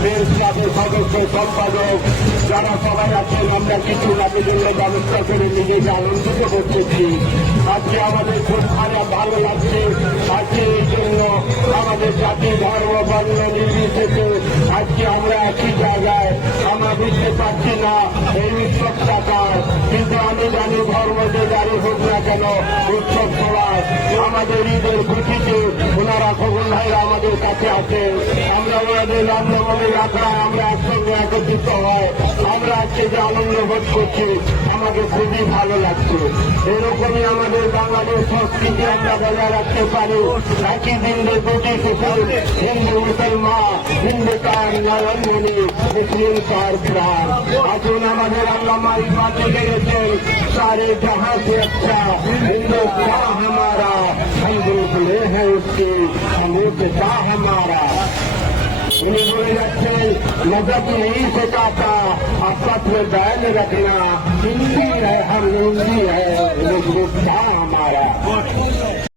Press ক্লাবের সদস্য সম্পাদক যারা সবাই আছেন, আমরা কিছু লাভের জন্য ব্যবস্থা করে নিজেকে আনন্দিত করতেছি। আজকে আমাদের খুব ভালো লাগছে। আজকে এই জন্য আমাদের জাতি ধর্ম বর্ণ নির্বিশেষে আজকে আমরা একই জায়গায়। আমরা বুঝতে পারছি না এই উৎসবটাকার, কিন্তু আমি জানি ধর্ম যে যারই হোক না কেন উৎসব ছড়ায় আমাদের ঈদের খুশিতে ওনারা খবর ভাইরা আমাদের কাছে আছে। আমরা ওনাদের রান্নাবাড়ি রাখায় আমরা একসঙ্গে একত্রিত হয়। আমরা আজকে যে আনন্দ বোধ করছি আমাকে খুবই ভালো লাগছে। এরকমই আমাদের বাঙালির সংস্কৃতি আমরা বজায় রাখতে পারি। একই দিনে দুটি কুকুর, হিন্দু মুসলমান, হিন্দু তার নয়নমণি, মুসলিম তার প্রাণ। আসুন আমাদের আল্লামা ইকবাল লিখে গেছেন, सारे जहां से अच्छा हिंदुस्तान हमारा, हम दूसरे हैं उसके हिंदुस्तान हमारा। उन्हें बोले जाते मजहब नहीं सिखाता आपस में बैन रखना, हिंदी